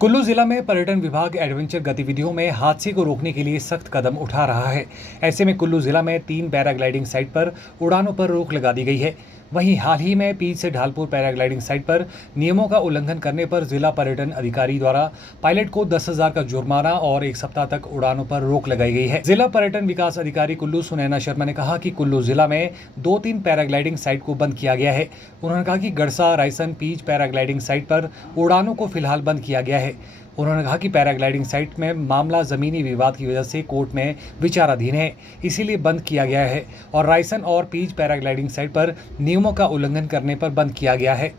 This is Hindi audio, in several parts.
कुल्लू जिला में पर्यटन विभाग एडवेंचर गतिविधियों में हादसे को रोकने के लिए सख्त कदम उठा रहा है। ऐसे में कुल्लू जिला में 3 पैराग्लाइडिंग साइट पर उड़ानों पर रोक लगा दी गई है। वहीं हाल ही में पीच से ढालपुर पैराग्लाइडिंग साइट पर नियमों का उल्लंघन करने पर जिला पर्यटन अधिकारी द्वारा पायलट को 10,000 का जुर्माना और 1 सप्ताह तक उड़ानों पर रोक लगाई गई है। जिला पर्यटन विकास अधिकारी कुल्लू सुनैना शर्मा ने कहा कि कुल्लू जिला में 2-3 पैराग्लाइडिंग साइट को बंद किया गया है। उन्होंने कहा कि गड़सा, रायसन, पीच पैराग्लाइडिंग साइट पर उड़ानों को फिलहाल बंद किया गया है। उन्होंने कहा कि पैराग्लाइडिंग साइट में मामला जमीनी विवाद की वजह से कोर्ट में विचाराधीन है, इसीलिए बंद किया गया है और रायसन और पीच पैराग्लाइडिंग साइट पर नियमों का उल्लंघन करने पर बंद किया गया है।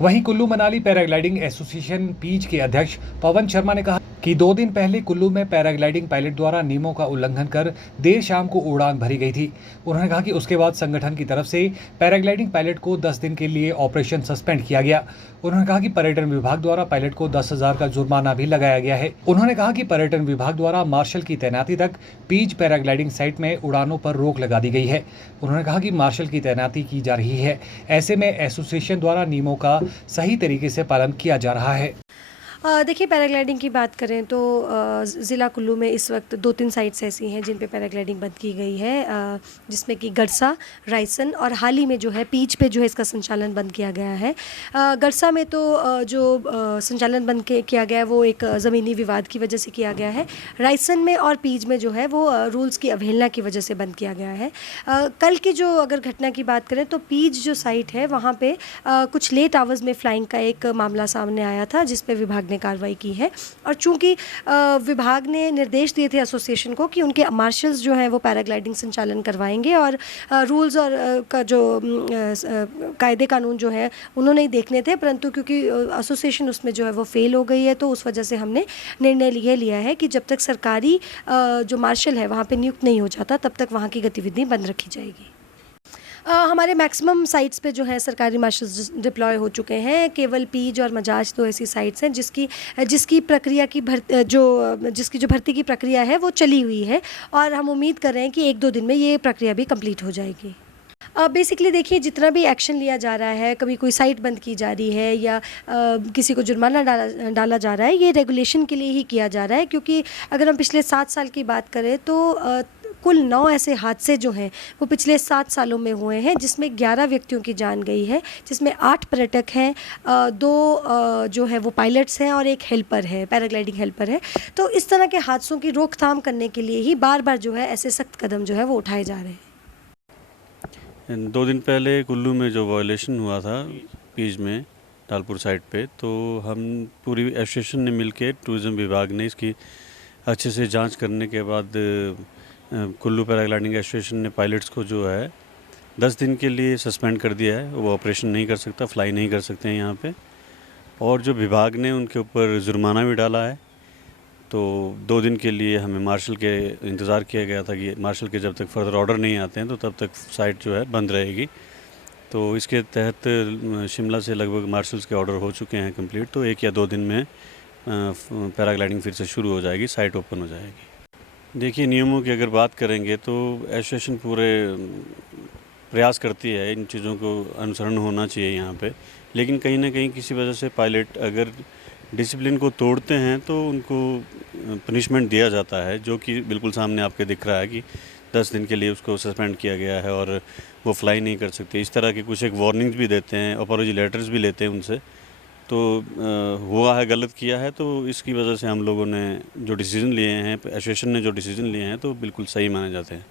वहीं कुल्लू मनाली पैराग्लाइडिंग एसोसिएशन पीच के अध्यक्ष पवन शर्मा ने कहा कि 2 दिन पहले कुल्लू में पैराग्लाइडिंग पायलट द्वारा नियमों का उल्लंघन कर देर शाम को उड़ान भरी गई थी। उन्होंने कहा कि उसके बाद संगठन की तरफ से पैराग्लाइडिंग पायलट को 10 दिन के लिए ऑपरेशन सस्पेंड किया गया। उन्होंने कहा कि पर्यटन विभाग द्वारा पायलट को 10,000 का जुर्माना भी लगाया गया है। उन्होंने कहा कि पर्यटन विभाग द्वारा मार्शल की तैनाती तक पीच पैराग्लाइडिंग साइट में उड़ानों पर रोक लगा दी गई है। उन्होंने कहा कि मार्शल की तैनाती की जा रही है, ऐसे में एसोसिएशन द्वारा नियमों का सही तरीके से पालन किया जा रहा है। देखिए, पैराग्लाइडिंग की बात करें तो ज़िला कुल्लू में इस वक्त 2-3 साइट्स ऐसी हैं जिन पे पैराग्लाइडिंग बंद की गई है, जिसमें कि गड़सा, रायसन और हाल ही में जो है पीच पे जो है इसका संचालन बंद किया गया है। गड़सा में तो जो संचालन बंद किया गया है वो एक ज़मीनी विवाद की वजह से किया गया है। रायसन में और पीच में जो है वो रूल्स की अवहेलना की वजह से बंद किया गया है। कल की जो अगर घटना की बात करें तो पीच जो साइट है वहाँ पे कुछ लेट आवर्स में फ्लाइंग का एक मामला सामने आया था, जिस पे विभाग ने कार्रवाई की है। और चूंकि विभाग ने निर्देश दिए थे एसोसिएशन को कि उनके मार्शल्स जो हैं वो पैराग्लाइडिंग संचालन करवाएंगे और रूल्स और का जो कायदे कानून जो है उन्होंने ही देखने थे, परंतु क्योंकि एसोसिएशन उसमें जो है वो फेल हो गई है तो उस वजह से हमने निर्णय ये लिया है कि जब तक सरकारी जो मार्शल है वहाँ पर नियुक्त नहीं हो जाता तब तक वहाँ की गतिविधि बंद रखी जाएगी। हमारे मैक्सिमम साइट्स पे जो है सरकारी मार्शल्स डिप्लॉय हो चुके हैं। केवल पीज और मजाज तो ऐसी साइट्स हैं जिसकी प्रक्रिया की जिसकी जो भर्ती की प्रक्रिया है वो चली हुई है और हम उम्मीद कर रहे हैं कि 1-2 दिन में ये प्रक्रिया भी कंप्लीट हो जाएगी। बेसिकली देखिए, जितना भी एक्शन लिया जा रहा है, कभी कोई साइट बंद की जा रही है या किसी को जुर्माना डाला जा रहा है, ये रेगुलेशन के लिए ही किया जा रहा है। क्योंकि अगर हम पिछले 7 साल की बात करें तो कुल 9 ऐसे हादसे जो हैं वो पिछले 7 सालों में हुए हैं, जिसमें 11 व्यक्तियों की जान गई है, जिसमें 8 पर्यटक हैं, 2 जो है वो पायलट्स हैं और 1 हेल्पर है, पैराग्लाइडिंग हेल्पर है। तो इस तरह के हादसों की रोकथाम करने के लिए ही बार बार जो है ऐसे सख्त कदम जो है वो उठाए जा रहे हैं। 2 दिन पहले कुल्लू में जो वायलेशन हुआ था पीच में ढालपुर साइड पे, तो हम पूरी एसोसिएशन ने मिलकर टूरिज़्म विभाग ने इसकी अच्छे से जांच करने के बाद कुल्लू पैराग्लाइडिंग एसोसिएशन ने पायलट्स को जो है 10 दिन के लिए सस्पेंड कर दिया है। वो ऑपरेशन नहीं कर सकता, फ्लाई नहीं कर सकते हैं यहाँ पे। और जो विभाग ने उनके ऊपर जुर्माना भी डाला है। तो 2 दिन के लिए हमें मार्शल के इंतज़ार किया गया था कि मार्शल के जब तक फर्दर ऑर्डर नहीं आते हैं तो तब तक साइट जो है बंद रहेगी। तो इसके तहत शिमला से लगभग मार्शल्स के ऑर्डर हो चुके हैं कंप्लीट। तो 1 या 2 दिन में पैराग्लाइडिंग फिर से शुरू हो जाएगी, साइट ओपन हो जाएगी। देखिए, नियमों की अगर बात करेंगे तो एसोसिएशन पूरे प्रयास करती है, इन चीज़ों को अनुसरण होना चाहिए यहाँ पे। लेकिन कहीं ना कहीं किसी वजह से पायलट अगर डिसिप्लिन को तोड़ते हैं तो उनको पनिशमेंट दिया जाता है, जो कि बिल्कुल सामने आपके दिख रहा है कि 10 दिन के लिए उसको सस्पेंड किया गया है और वो फ्लाई नहीं कर सकते। इस तरह के कुछ एक वार्निंग्स भी देते हैं, अपॉलॉजी लेटर्स भी लेते हैं उनसे। तो हुआ है, गलत किया है, तो इसकी वजह से हम लोगों ने जो डिसीज़न लिए हैं, एसोसिएशन ने जो डिसीज़न लिए हैं तो बिल्कुल सही माने जाते हैं।